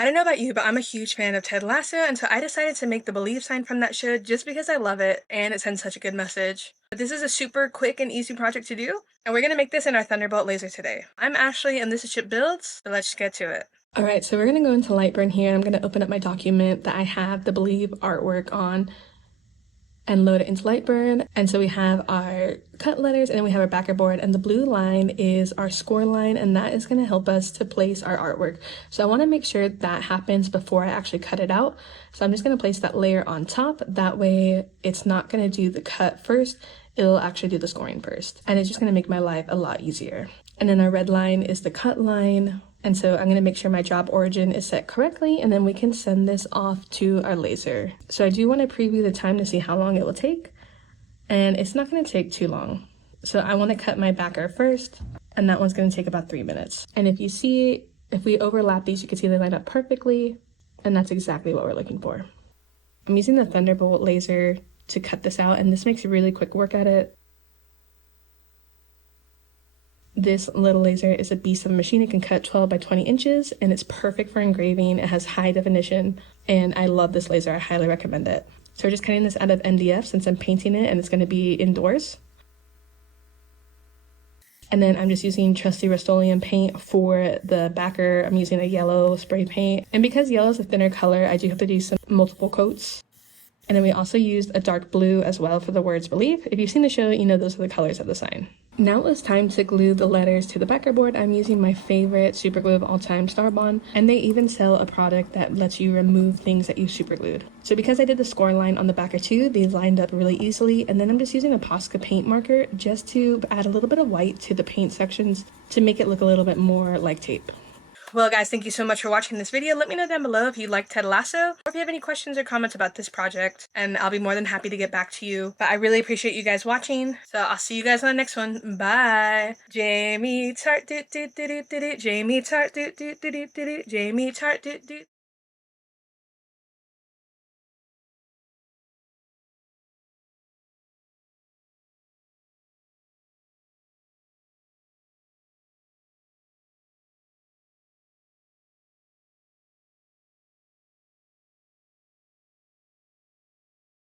I don't know about you, but I'm a huge fan of Ted Lasso, and so I decided to make the believe sign from that show just because I love it and it sends such a good message. But this is a super quick and easy project to do, and we're gonna make this in our Thunderbolt laser today. I'm Ashley, and this is Chip Builds, so let's just get to it. Alright, so we're gonna go into Lightburn here, and I'm gonna open up my document that I have the believe artwork on and load it into Lightburn. And so we have our cut letters and then we have our backer board, and the blue line is our score line, and that is going to help us to place our artwork. So I want to make sure that happens before I actually cut it out. So I'm just going to place that layer on top. That way it's not going to do the cut first, it'll actually do the scoring first, and it's just going to make my life a lot easier. And then our red line is the cut line. And so I'm going to make sure my job origin is set correctly, and then we can send this off to our laser. So I do want to preview the time to see how long it will take, and it's not going to take too long. So I want to cut my backer first, and that one's going to take about 3 minutes. And if you see, if we overlap these, you can see they line up perfectly, and that's exactly what we're looking for. I'm using the Thunderbolt laser to cut this out, and this makes a really quick work at it. This little laser is a beast of a machine. It can cut 12 by 20 inches, and it's perfect for engraving. It has high definition, and I love this laser. I highly recommend it. So we're just cutting this out of MDF since I'm painting it and it's going to be indoors. And then I'm just using trusty Rust-Oleum paint for the backer. I'm using a yellow spray paint, and because yellow is a thinner color, I do have to do some multiple coats. And then we also used a dark blue as well for the words believe. If you've seen the show, you know those are the colors of the sign. Now it's time to glue the letters to the backer board. I'm using my favorite super glue of all time, Starbond, and they even sell a product that lets you remove things that you super glued. So because I did the score line on the backer too, they lined up really easily, and then I'm just using a Posca paint marker just to add a little bit of white to the paint sections to make it look a little bit more like tape. Well guys, thank you so much for watching this video. Let me know down below if you liked Ted Lasso, or if you have any questions or comments about this project, and I'll be more than happy to get back to you. But I really appreciate you guys watching, so I'll see you guys on the next one. Bye! Jamie Tart, Jamie Tart, Jamie Tart,